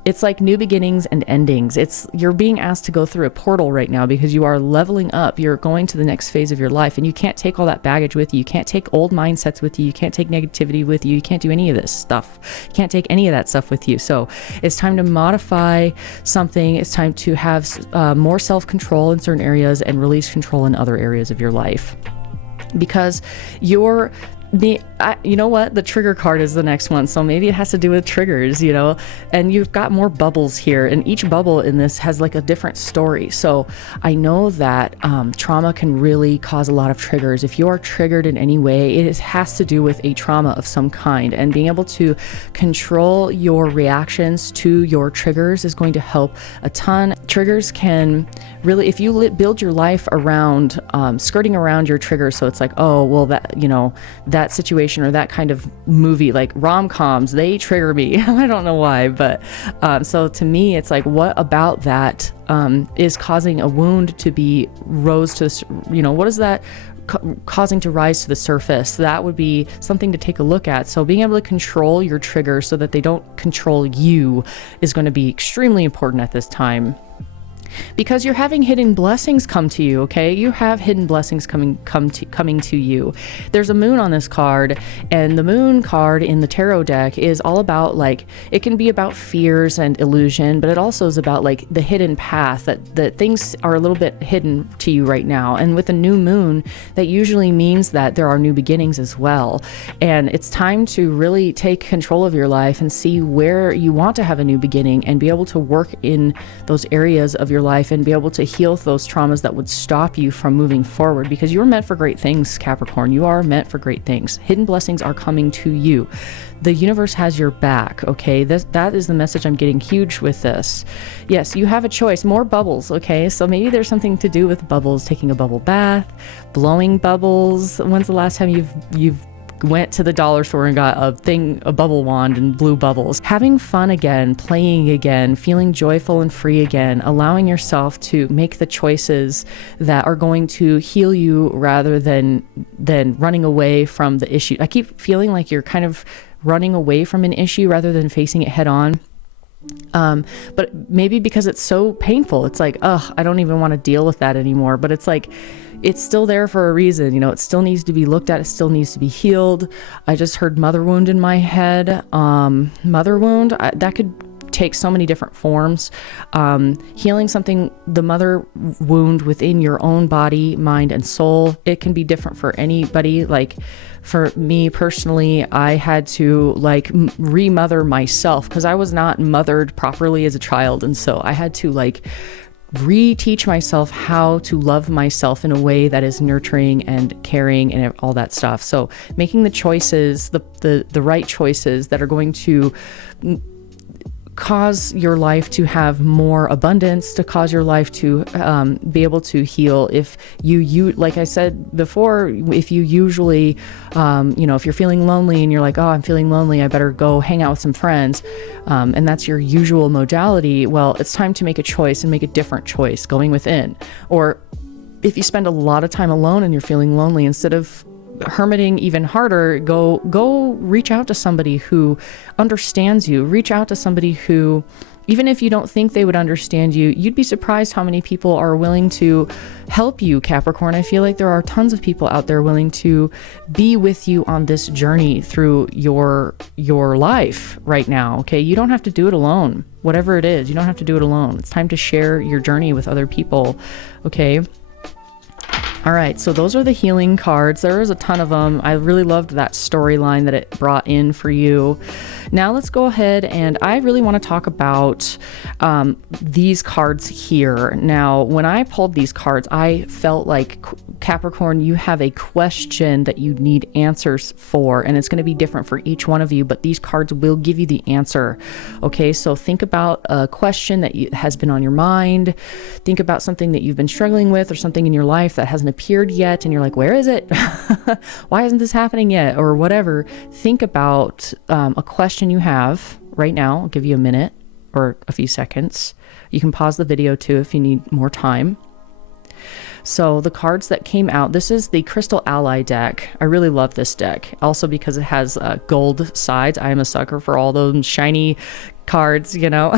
it's like new beginnings and endings. You're being asked to go through a portal right now because you are leveling up. You're going to the next phase of your life, and you can't take all that baggage with you. You can't take old mindsets with you. You can't take negativity with you. You can't do any of this stuff. You can't take any of that stuff with you. So it's time to modify something. It's time to have more self-control in certain areas and release control in other areas of your life, because You know what? The trigger card is the next one. So maybe it has to do with triggers, you know, and you've got more bubbles here, and each bubble in this has like a different story. So I know that trauma can really cause a lot of triggers. If you are triggered in any way, it has to do with a trauma of some kind, and being able to control your reactions to your triggers is going to help a ton. Triggers can really, if you build your life around skirting around your triggers, so it's like, oh, well, that, you know, that situation or that kind of movie, like rom-coms, they trigger me. I don't know why, but so to me, it's like, what about that is causing a wound to be rose to, you know, what is that causing to rise to the surface? That would be something to take a look at. So being able to control your triggers so that they don't control you is going to be extremely important at this time. Because you're having hidden blessings come to you, okay? You have hidden blessings coming to you. There's a moon on this card, and the moon card in the tarot deck is all about, like, it can be about fears and illusion, but it also is about like the hidden path, that things are a little bit hidden to you right now. And with a new moon, that usually means that there are new beginnings as well. And it's time to really take control of your life and see where you want to have a new beginning, and be able to work in those areas of your life and be able to heal those traumas that would stop you from moving forward, because you're meant for great things, Capricorn. You are meant for great things. Hidden blessings are coming to you. The universe has your back, okay? That is the message I'm getting huge with this. Yes, you have a choice. More bubbles, okay? So maybe there's something to do with bubbles, taking a bubble bath, blowing bubbles. When's the last time you've went to the dollar store and got a bubble wand and blew bubbles? Having fun again, playing again, feeling joyful and free again, allowing yourself to make the choices that are going to heal you rather than running away from the issue. I keep feeling like you're kind of running away from an issue rather than facing it head on. But maybe because it's so painful, it's like, I don't even want to deal with that anymore. But it's like, it's still there for a reason, you know. It still needs to be looked at. It still needs to be healed. I just heard mother wound in my head. Mother wound, that could take so many different forms. Healing something, the mother wound within your own body, mind, and soul. It can be different for anybody. Like for me personally, I had to like remother myself because I was not mothered properly as a child. And so I had to like reteach myself how to love myself in a way that is nurturing and caring and all that stuff. So making the choices, the right choices that are going to cause your life to have more abundance, to cause your life to be able to heal. If you like I said before, if you usually, if you're feeling lonely and you're like, oh, I'm feeling lonely, I better go hang out with some friends, and that's your usual modality, well, it's time to make a choice and make a different choice going within. Or if you spend a lot of time alone and you're feeling lonely, instead of hermiting even harder, go reach out to somebody who understands you. Reach out to somebody who, even if you don't think they would understand you, you'd be surprised how many people are willing to help you, Capricorn. I feel like there are tons of people out there willing to be with you on this journey through your life right now, okay? You don't have to do it alone. Whatever it is, you don't have to do it alone. It's time to share your journey with other people, okay? All right, so those are the healing cards. There was a ton of them. I really loved that storyline that it brought in for you. Now let's go ahead, and I really want to talk about these cards here. Now, when I pulled these cards, I felt like, Capricorn, you have a question that you need answers for, and it's going to be different for each one of you, but these cards will give you the answer. Okay, so think about a question that has been on your mind. Think about something that you've been struggling with, or something in your life that hasn't appeared yet, and you're like, where is it? Why isn't this happening yet? Or whatever. Think about a question you have right now. I'll give you a minute or a few seconds. You can pause the video too if you need more time. So the cards that came out, this is the Crystal Ally deck. I really love this deck, also because it has gold sides. I am a sucker for all those shiny cards, you know.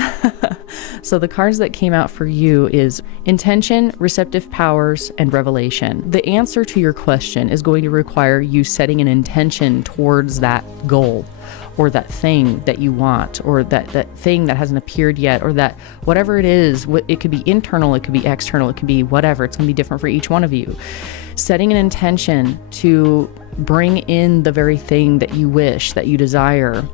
So the cards that came out for you is Intention, Receptive Powers, and Revelation. The answer to your question is going to require you setting an intention towards that goal, or that thing that you want, or that thing that hasn't appeared yet, or that whatever it is. It could be internal, it could be external, it could be whatever. It's going to be different for each one of you. Setting an intention to bring in the very thing that you wish, that you desire,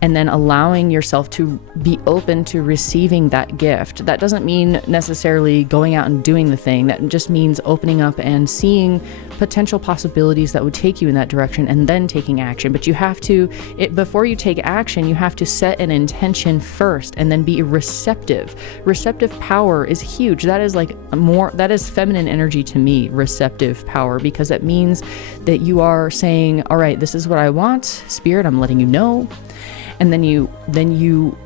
and then allowing yourself to be open to receiving that gift. That doesn't mean necessarily going out and doing the thing. That just means opening up and seeing potential possibilities that would take you in that direction and then taking action. But you have to, before you take action, you have to set an intention first and then be receptive. Receptive power is huge. That is that is feminine energy to me, receptive power, because that means that you are saying, all right, this is what I want, Spirit, I'm letting you know. And then you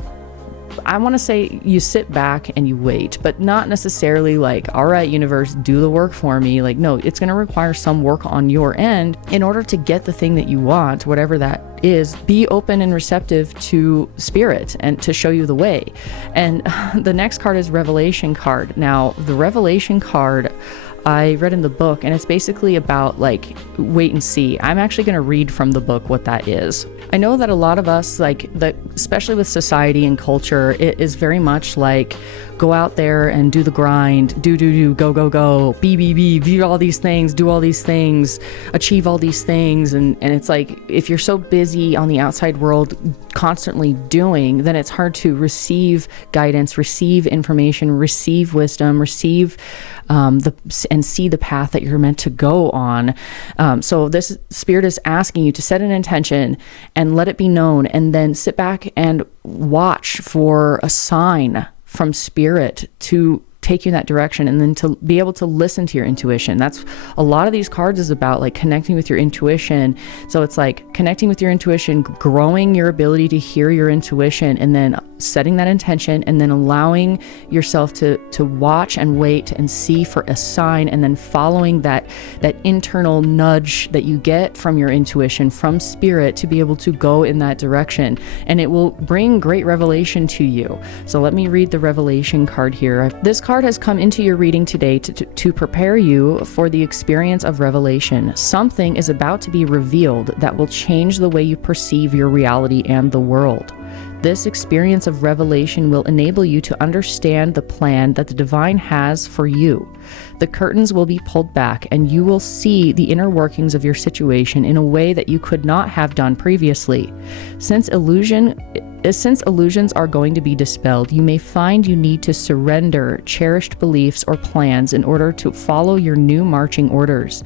I want to say you sit back and you wait, but not necessarily like, all right, universe, do the work for me. Like, no, it's going to require some work on your end in order to get the thing that you want, whatever that is. Be open and receptive to Spirit and to show you the way. And the next card is Revelation card. Now, the Revelation card I read in the book, and it's basically about like wait and see. I'm actually going to read from the book what that is. I know that a lot of us, especially with society and culture, it is very much like go out there and do the grind, do, go, be all these things, do all these things, achieve all these things. And it's like, if you're so busy on the outside world constantly doing, then it's hard to receive guidance, receive information, receive wisdom, receive and see the path that you're meant to go on. So this Spirit is asking you to set an intention and let it be known, and then sit back and watch for a sign from Spirit to take you in that direction, and then to be able to listen to your intuition. That's a lot of these cards is about, like connecting with your intuition. So it's like connecting with your intuition, growing your ability to hear your intuition, and then setting that intention, and then allowing yourself to watch and wait and see for a sign, and then following that internal nudge that you get from your intuition, from Spirit, to be able to go in that direction, and it will bring great revelation to you. So let me read the Revelation card here. This card has come into your reading today to prepare you for the experience of revelation. Something is about to be revealed that will change the way you perceive your reality and the world. This experience of revelation will enable you to understand the plan that the divine has for you. The curtains will be pulled back, and you will see the inner workings of your situation in a way that you could not have done previously. Since illusions are going to be dispelled, you may find you need to surrender cherished beliefs or plans in order to follow your new marching orders.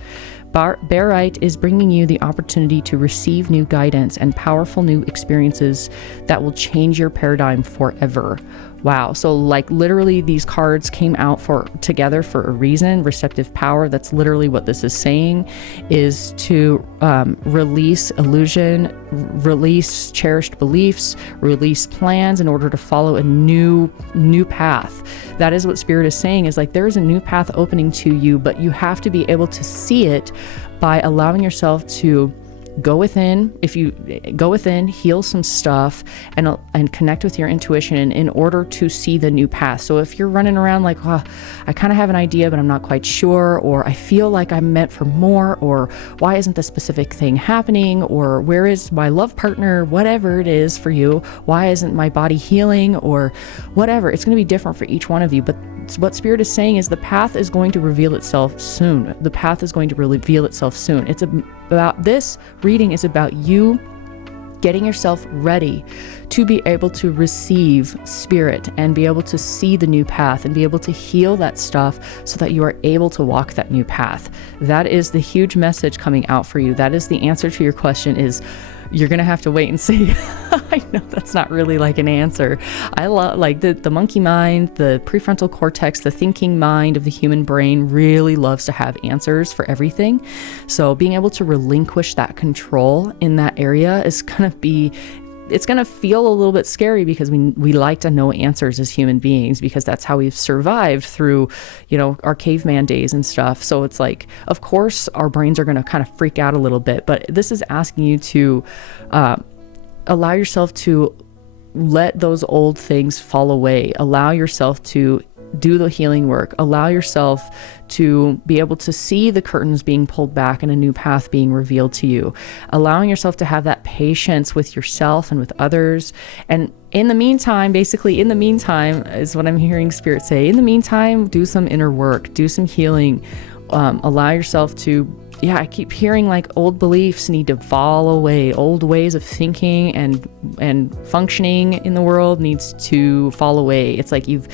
Barite is bringing you the opportunity to receive new guidance and powerful new experiences that will change your paradigm forever. Wow. So like literally these cards came out together for a reason. Receptive power. That's literally what this is saying, is to release illusion, release cherished beliefs, release plans in order to follow a new path. That is what Spirit is saying, is like there is a new path opening to you, but you have to be able to see it by allowing yourself to go within. If you go within, heal some stuff, and connect with your intuition in order to see the new path. So if you're running around like, oh, I kind of have an idea, but I'm not quite sure, or I feel like I'm meant for more, or why isn't this specific thing happening, or where is my love partner, whatever it is for you, why isn't my body healing, or whatever. It's going to be different for each one of you, but what Spirit is saying is the path is going to reveal itself soon. The path is going to reveal itself soon. It's about, this reading is about you getting yourself ready to be able to receive Spirit and be able to see the new path and be able to heal that stuff so that you are able to walk that new path. That is the huge message coming out for you. That is the answer to your question, is you're going to have to wait and see. I know that's not really like an answer. I love like the monkey mind, the prefrontal cortex, the thinking mind of the human brain really loves to have answers for everything. So being able to relinquish that control in that area is going to be, it's going to feel a little bit scary, because we like to know answers as human beings, because that's how we've survived through, our caveman days and stuff. So it's like, of course, our brains are going to kind of freak out a little bit, but this is asking you to allow yourself to let those old things fall away. Allow yourself to do the healing work. Allow yourself to be able to see the curtains being pulled back and a new path being revealed to you. Allowing yourself to have that patience with yourself and with others. And in the meantime is what I'm hearing Spirit say. In the meantime, do some inner work, do some healing. Allow yourself to yeah, I keep hearing like old beliefs need to fall away. Old ways of thinking and functioning in the world needs to fall away. It's like you've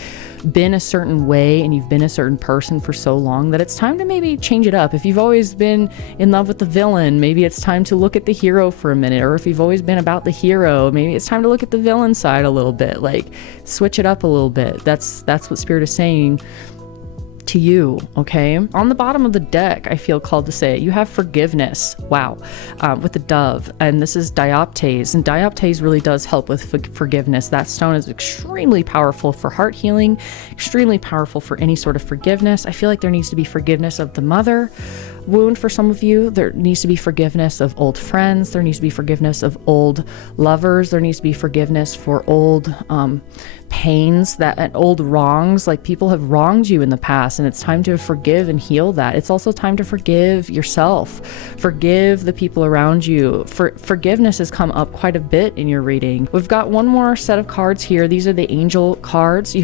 been a certain way and you've been a certain person for so long that it's time to maybe change it up. If you've always been in love with the villain, maybe it's time to look at the hero for a minute. Or if you've always been about the hero, maybe it's time to look at the villain side a little bit. Like, switch it up a little bit. That's what Spirit is saying to you. Okay, on the bottom of the deck, I feel called to say you have forgiveness. Wow. With the dove, and this is dioptase, and dioptase really does help with forgiveness. That stone is extremely powerful for heart healing, extremely powerful for any sort of forgiveness. I feel like there needs to be forgiveness of the mother wound for some of you. There needs to be forgiveness of old friends. There needs to be forgiveness of old lovers. There needs to be forgiveness for old pains and old wrongs. Like, people have wronged you in the past, and it's time to forgive and heal that. It's also time to forgive yourself, forgive the people around you. Forgiveness has come up quite a bit in your reading. We've got one more set of cards here. These are the angel cards.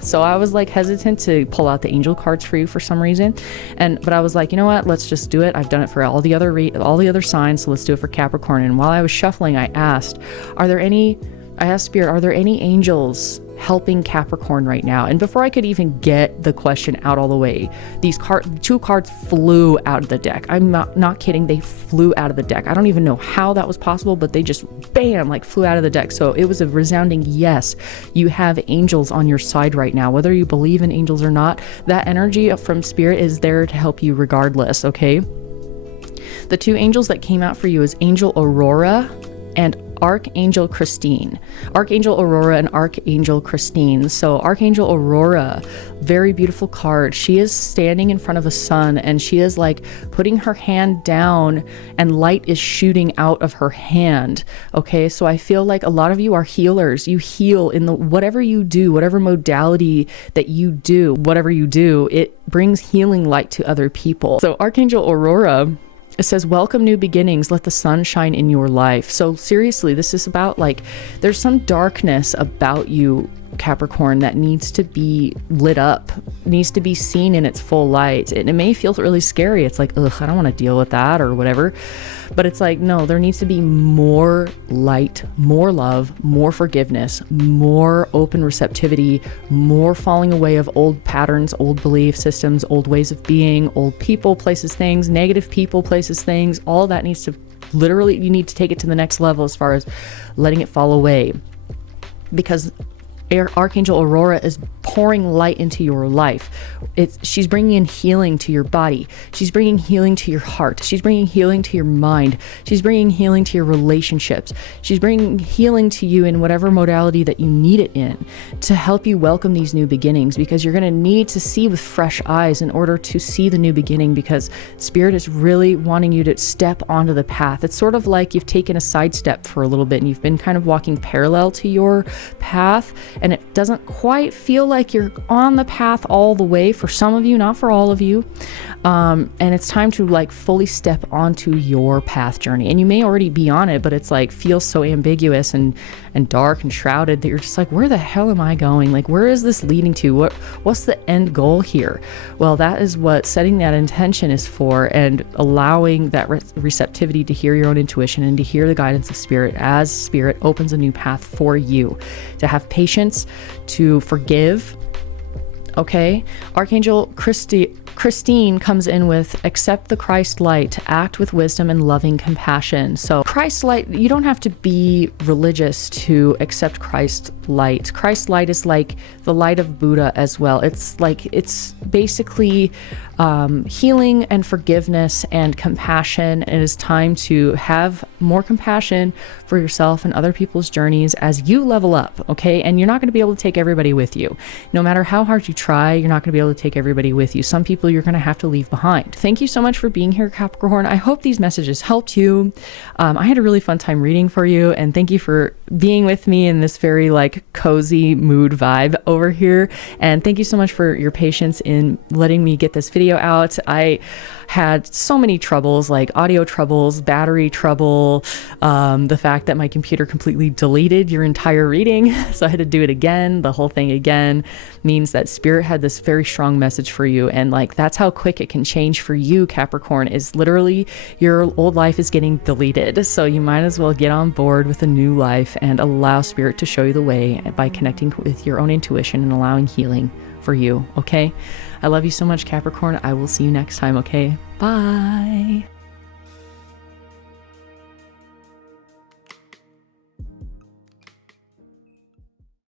So I was like hesitant to pull out the angel cards for you for some reason, but I was like, you know what, let's just do it. I've done it for all the other signs, so let's do it for Capricorn. And while I was shuffling, I asked Spirit, are there any angels helping Capricorn right now? And before I could even get the question out all the way, these two cards flew out of the deck. I'm not kidding. They flew out of the deck. I don't even know how that was possible, but they just bam, like flew out of the deck. So it was a resounding yes. You have angels on your side right now. Whether you believe in angels or not, that energy from Spirit is there to help you regardless, okay? The two angels that came out for you is Angel Aurora and Archangel Christine. Archangel Aurora and Archangel Christine. So Archangel Aurora, very beautiful card. She is standing in front of a sun, and she is like putting her hand down, and light is shooting out of her hand. Okay, so I feel like a lot of you are healers. You heal in whatever you do, whatever modality that you do, whatever you do, it brings healing light to other people. So Archangel Aurora, it says, welcome new beginnings, let the sun shine in your life. So seriously, this is about like, there's some darkness about you, Capricorn, that needs to be lit up, needs to be seen in its full light. And it may feel really scary. It's like, ugh, I don't want to deal with that or whatever. But it's like, no, there needs to be more light, more love, more forgiveness, more open receptivity, more falling away of old patterns, old belief systems, old ways of being, old people, places, things, negative people, places, things. All that needs to literally, you need to take it to the next level as far as letting it fall away. Because Archangel Aurora is pouring light into your life. She's bringing in healing to your body. She's bringing healing to your heart. She's bringing healing to your mind. She's bringing healing to your relationships. She's bringing healing to you in whatever modality that you need it in to help you welcome these new beginnings, because you're going to need to see with fresh eyes in order to see the new beginning, because Spirit is really wanting you to step onto the path. It's sort of like you've taken a sidestep for a little bit and you've been kind of walking parallel to your path, and it doesn't quite feel like you're on the path all the way for some of you, not for all of you. And it's time to like fully step onto your path journey. And you may already be on it, but it's like feels so ambiguous and dark and shrouded that you're just like, where the hell am I going? Like, where is this leading to? What's the end goal here? Well, that is what setting that intention is for, and allowing that receptivity to hear your own intuition and to hear the guidance of Spirit as Spirit opens a new path for you, to have patience, to forgive. Okay, Archangel Christine comes in with accept the Christ light, act with wisdom and loving compassion. So Christ light, you don't have to be religious to accept Christ light. Christ light is like the light of Buddha as well. It's basically healing and forgiveness and compassion. It is time to have more compassion for yourself and other people's journeys as you level up, okay? And you're not going to be able to take everybody with you. No matter how hard you try, you're not going to be able to take everybody with you. Some people you're going to have to leave behind. Thank you so much for being here, Capricorn. I hope these messages helped you. I had a really fun time reading for you, and thank you for being with me in this very like cozy mood vibe over here. And thank you so much for your patience in letting me get this video out. I had so many troubles, like audio troubles, battery trouble, the fact that my computer completely deleted your entire reading, so I had to do it again. The whole thing again means that Spirit had this very strong message for you, and like that's how quick it can change for you, Capricorn, is literally your old life is getting deleted. So you might as well get on board with a new life and allow Spirit to show you the way by connecting with your own intuition and allowing healing for you, okay? I love you so much, Capricorn. I will see you next time, okay? Bye.